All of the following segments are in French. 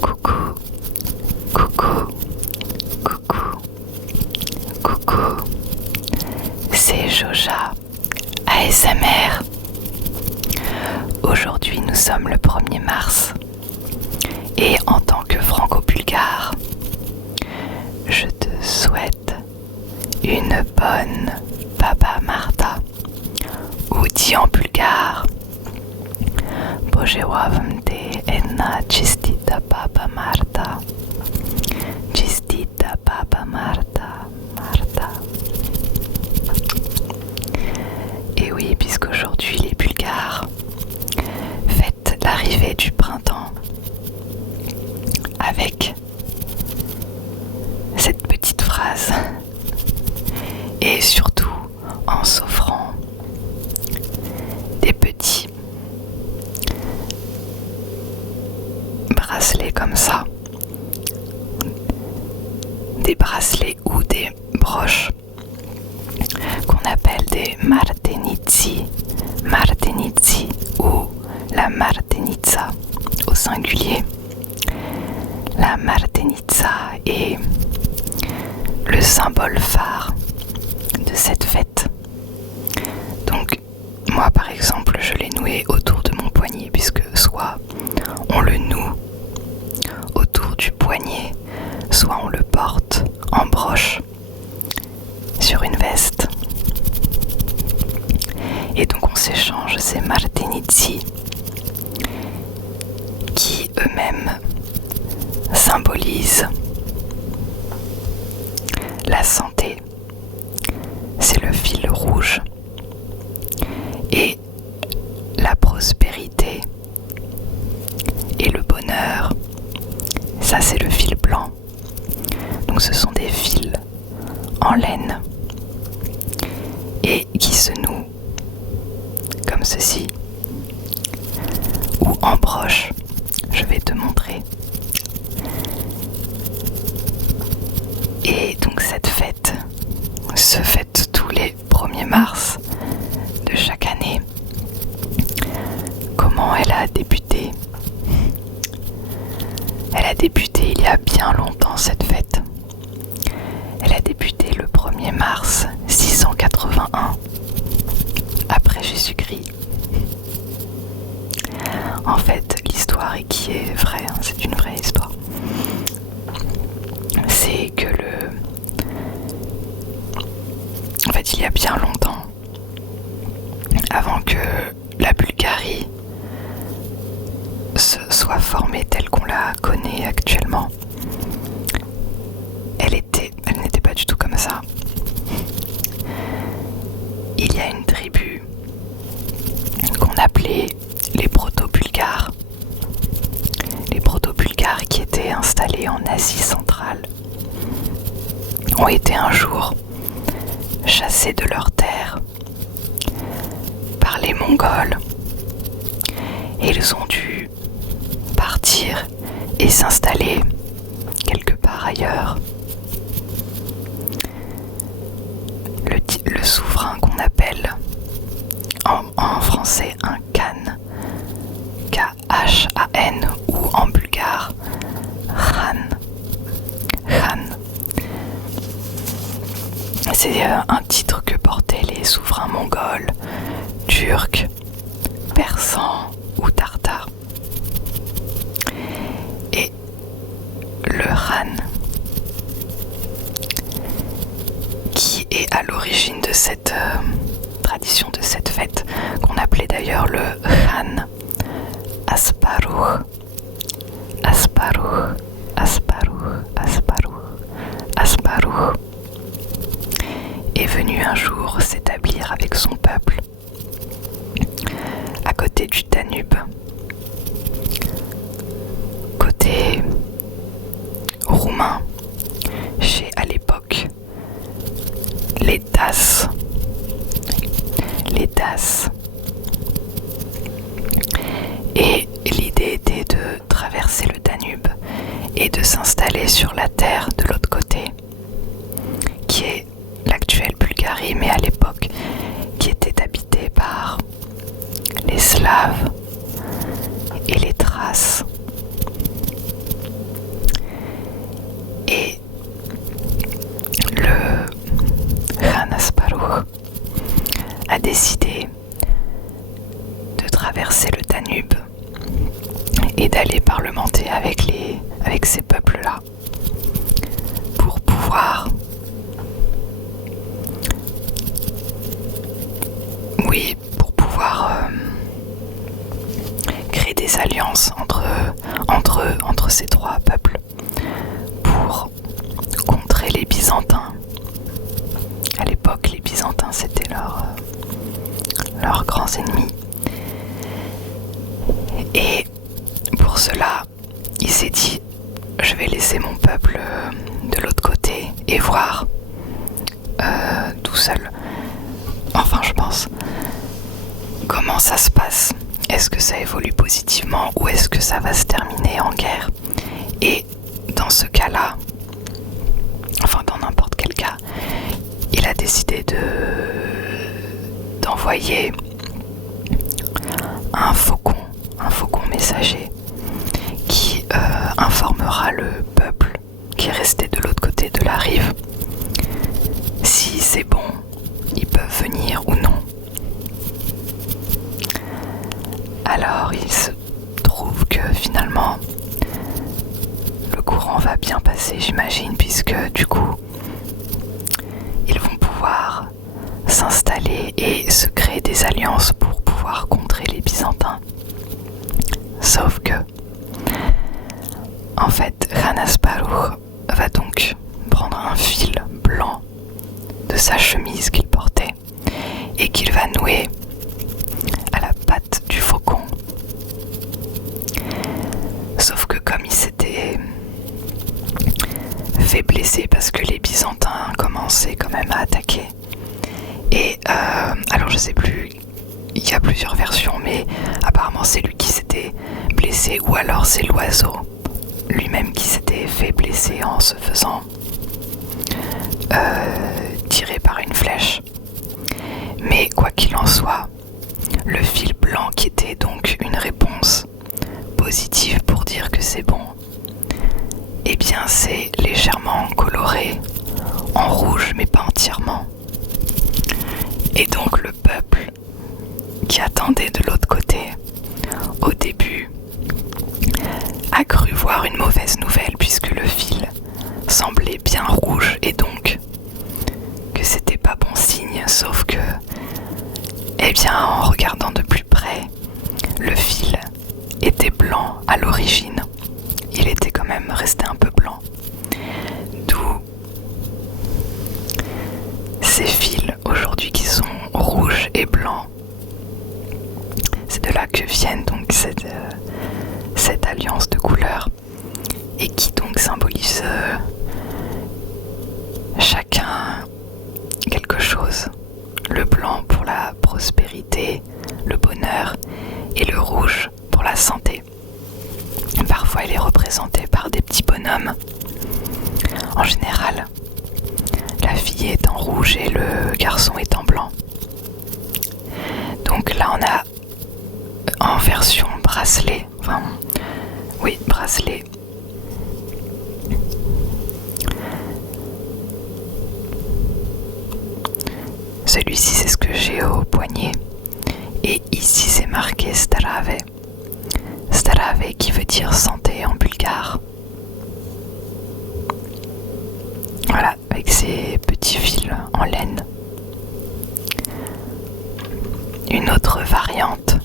Coucou, coucou, coucou, coucou, c'est Joja ASMR. Aujourd'hui nous sommes le 1er mars et en tant que franco-bulgare, je te souhaite une bonne Baba Marta, ou dit en bulgare Boževavam te една čistita Baba Marta. Čistita Baba Marta, Marta. Et oui, puisqu'aujourd'hui les Bulgares fêtent l'arrivée du printemps avec cette petite phrase et surtout en s'offrant des petits bracelets comme ça, des bracelets ou des broches qu'on appelle des martenici ou la martenitsa au singulier. La martenitsa est le symbole phare de cette fête. Donc moi par exemple je l'ai noué autour de mon poignet, puisque soit on le noue autour du poignet, soit on le porte en broche sur une veste. Et donc on s'échange ces martenici qui eux-mêmes symbolisent la santé. C'est le fil rouge. Et la prospérité et le bonheur, ça c'est le fil blanc. Donc ce sont des fils en laine et qui se nouent comme ceci ou en broche. Je vais te montrer. Et donc cette fête se fête tous les 1er mars de chaque année. Comment elle a débuté? Elle a débuté il y a bien longtemps, cette fête. Elle a débuté le 1er mars 681 après Jésus-Christ. En fait, l'histoire, et qui est vraie, c'est une vraie histoire, c'est que en fait, il y a bien longtemps, avant que la Bulgarie se soit formée telle qu'on la connaît actuellement, elle n'était pas du tout comme ça. Il y a une tribu qu'on appelait les proto-bulgares. Les proto-bulgares qui étaient installés en Asie centrale ont été un jour chassés de leur terre par les Mongols et ils ont dû partir et s'installer quelque part ailleurs. Le souverain qu'on appelle en français un Khan, K-H-A-N, ou en bulgare Khan. C'est un titre que portaient les souverains mongols, turcs, persans ou tartares. Et le Khan, qui est à l'origine de cette tradition, de cette fête, qu'on appelait d'ailleurs le Khan Asparuh, est venu un jour s'établir avec son peuple à côté du Danube, côté roumain, chez à l'époque les Daces. Et l'idée était de traverser le Danube et de s'installer sur la terre de l'autre côté, qui est l'actuelle Bulgarie, mais à l'époque qui était habitée par les Slaves et les Thraces. décidé de traverser le Danube et d'aller parlementer avec ces peuples-là pour pouvoir créer des alliances entre ces trois peuples pour contrer les Byzantins. À l'époque, les Byzantins, c'était leurs grands ennemis. Et pour cela, il s'est dit, je vais laisser mon peuple de l'autre côté et voir tout seul. Enfin, je pense. Comment ça se passe? Est-ce que ça évolue positivement ou est-ce que ça va se terminer en guerre? Et dans ce cas-là, enfin dans n'importe quel cas, il a décidé d'envoyer un faucon messager qui informera le peuple qui est resté de l'autre côté de la rive si c'est bon, ils peuvent venir ou non. Alors il se trouve que finalement le courant va bien passer, j'imagine, puisque du coup ils vont pouvoir s'installer et se créer des alliances pour pouvoir contrer les Byzantins. Sauf que en fait Khan Asparuh va donc prendre un fil blanc de sa chemise qu'il portait et qu'il va nouer à la patte du faucon. Sauf que comme il s'était fait blesser parce que les Byzantins commençaient quand même à attaquer, et alors je sais plus, il y a plusieurs versions, mais apparemment c'est lui qui s'était blessé, ou alors c'est l'oiseau lui-même qui s'était fait blesser en se faisant tirer par une flèche. Mais quoi qu'il en soit, le fil blanc qui était donc une réponse positive pour dire que c'est bon, eh bien c'est légèrement coloré en rouge mais pas entièrement. Et donc le peuple qui attendait de l'autre côté, au début, a cru voir une mauvaise nouvelle puisque le fil semblait bien rouge et donc que c'était pas bon signe, sauf que, eh bien en regardant de plus près, le fil était blanc à l'origine. Il était quand même resté un peu blanc. D'où ces fils aujourd'hui qui sont rouges et blancs. C'est de là que viennent donc cette alliance de couleurs et qui donc symbolise chacun quelque chose. Le blanc pour la prospérité, le bonheur, et le rouge pour la santé. Parfois il est représenté par des petits bonhommes. En général, la fille est en rouge et le garçon est en blanc. Donc là on a en version bracelet, bracelet. Celui-ci c'est ce que j'ai au poignet. Et ici c'est marqué Zdravé. Zdravé qui veut dire santé en bulgare. Voilà, avec ces petits fils en laine. Une autre variante.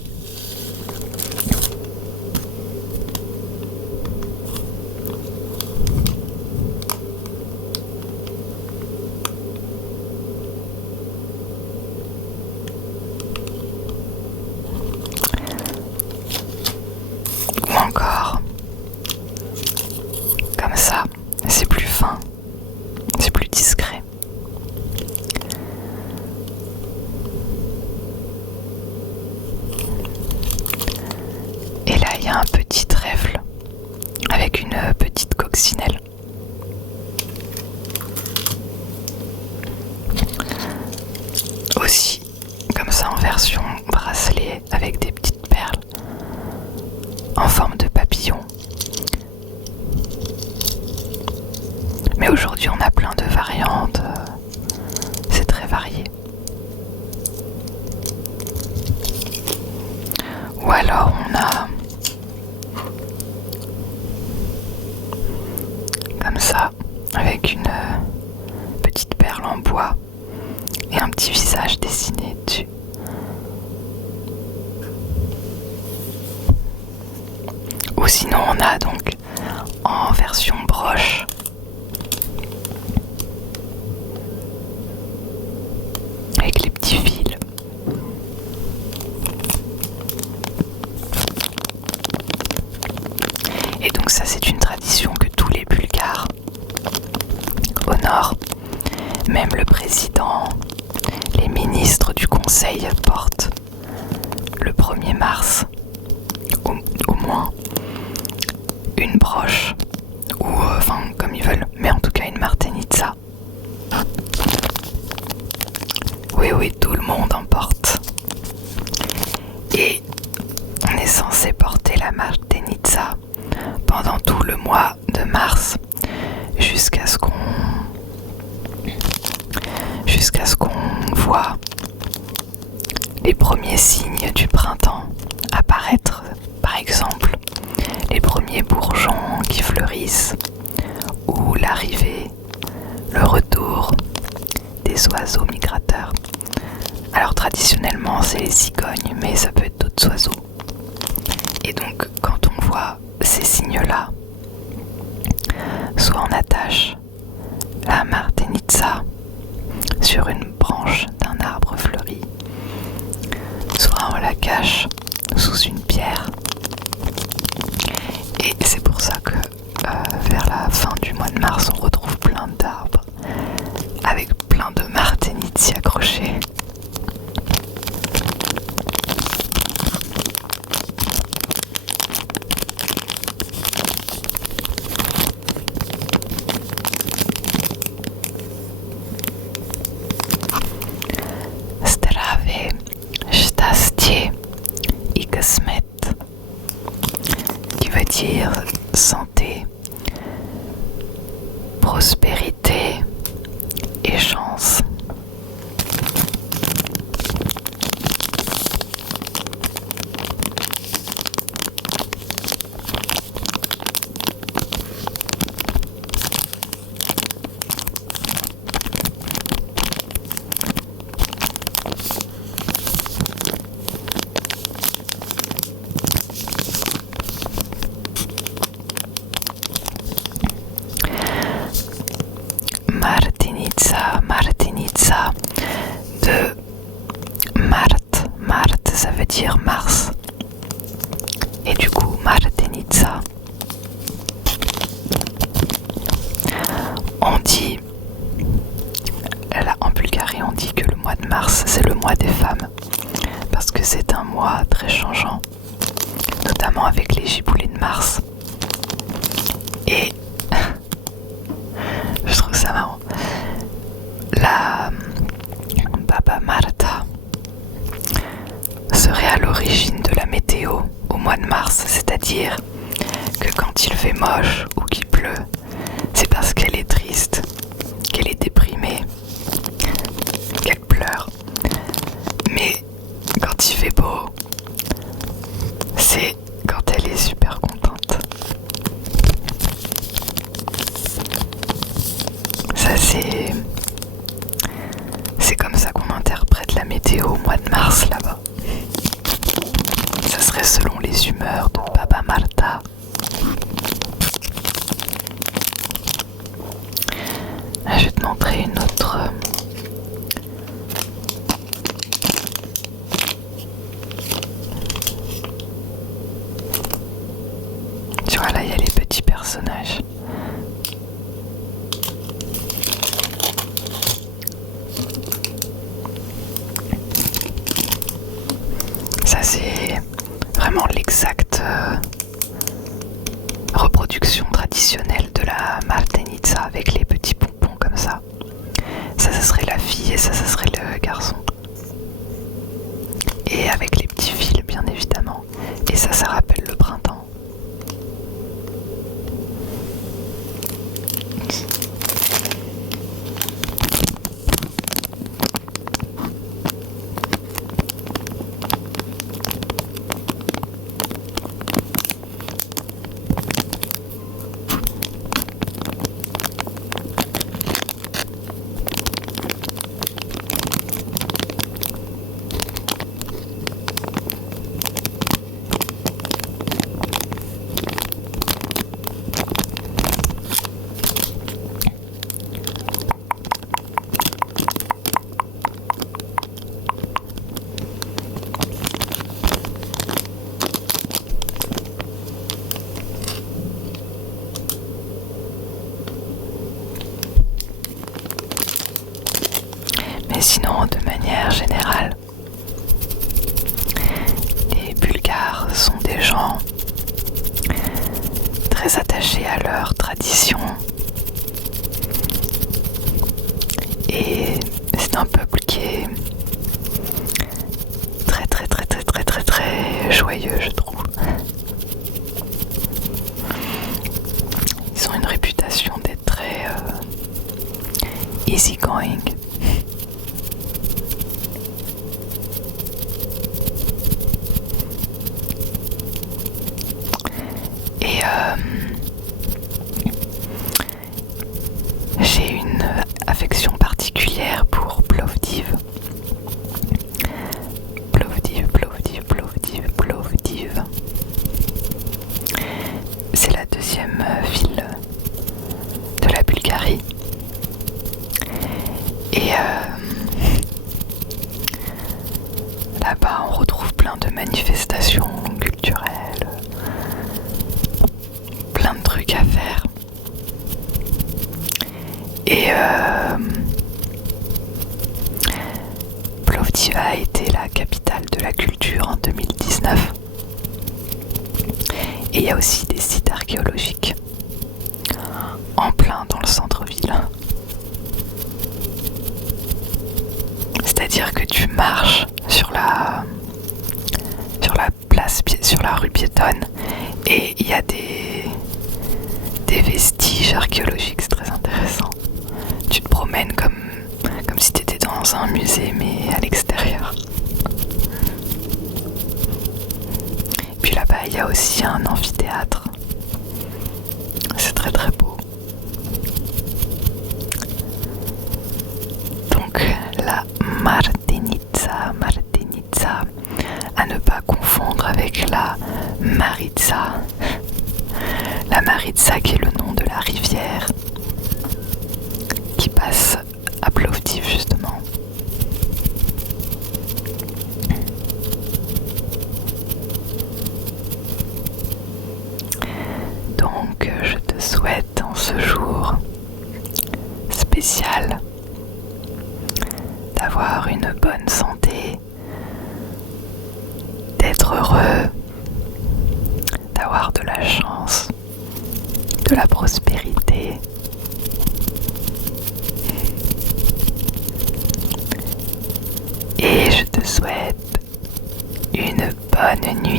Ou encore, comme ça, c'est plus fin, c'est plus discret. Et là, il y a un petit trèfle avec une petite coccinelle. Aussi, comme ça en version bracelet avec des petites perles en forme de papillon. Mais aujourd'hui on a plein de variantes, c'est très varié. sinon on a donc en version broche avec les petits fils. Et donc ça c'est une tradition que tous les Bulgares honorent. Même le président, les ministres du conseil portent le 1er mars au moins une broche ou enfin comme ils veulent, mais en tout cas une martenitsa. Oui, tout le monde en porte. Et on est censé porter la martenitsa pendant tout le mois de mars jusqu'à ce qu'on voit les premiers signes du printemps apparaître, par exemple les premiers bourgeons qui fleurissent ou l'arrivée, le retour des oiseaux migrateurs. Alors traditionnellement c'est les cigognes, mais ça peut être d'autres oiseaux. Et donc quand on voit ces signes-là, soit on attache la martenitsa sur une branche d'un arbre fleuri, soit on la cache sous une pierre. Et c'est pour ça que vers la fin du mois de mars, on retrouve plein d'arbres avec plein de martenitsi accrochés. Zdravé, šťastie i kısmet, qui veut dire santé, prospérité et chance. Martenitsa de Marte ça veut dire mars, et du coup Martenitsa, on dit là en Bulgarie on dit que le mois de mars c'est le mois des femmes parce que c'est un mois très changeant, notamment avec les giboulées de mars. Et je trouve ça marrant. La Baba Marta serait à l'origine de la météo au mois de mars, c'est-à-dire que quand il fait moche ou qu'il pleut, c'est parce qu'elle est triste, qu'elle est déprimée, qu'elle pleure. Mais quand il fait beau, c'est quand elle est super contente. Ça c'est comme ça qu'on interprète la météo au mois de mars là-bas. Ça serait selon les humeurs de Baba Marta. Là, je vais te montrer une autre. Tu vois là, il y a les petits personnages. Ça c'est vraiment l'exacte reproduction traditionnelle de la martenitsa avec les petits pompons comme ça. Ça serait la fille et ça serait le garçon. Et avec les petits fils bien évidemment. Et ça rappelle le printemps. sinon, de manière générale, les Bulgares sont des gens très attachés à leur tradition. Et c'est un peuple qui est très joyeux, je trouve. Ils ont une réputation d'être très easygoing. Et j'ai une affection particulière pour Plovdiv. Plovdiv. C'est la deuxième ville de la Bulgarie. Et là-bas, on retrouve plein de manifestations culturelles, plein de trucs à faire. Et Plovdiv a été la capitale de la culture en 2019. Et il y a aussi des sites archéologiques en plein dans le centre-ville. C'est-à-dire que tu marches sur la place, sur la rue piétonne, et il y a des vestiges archéologiques, c'est très intéressant. Tu te promènes comme si tu étais dans un musée, mais à l'extérieur. Puis là-bas, il y a aussi un amphithéâtre. C'est très beau. Donc la Martinitsa, à ne pas confondre avec la Maritsa. La Maritsa qui est le nom de la rivière qui passe à Plovdiv justement. Donc je te souhaite en ce jour spécial d'avoir une bonne santé, d'être heureux, d'avoir de la chance, de la prospérité. Et je te souhaite une bonne nuit.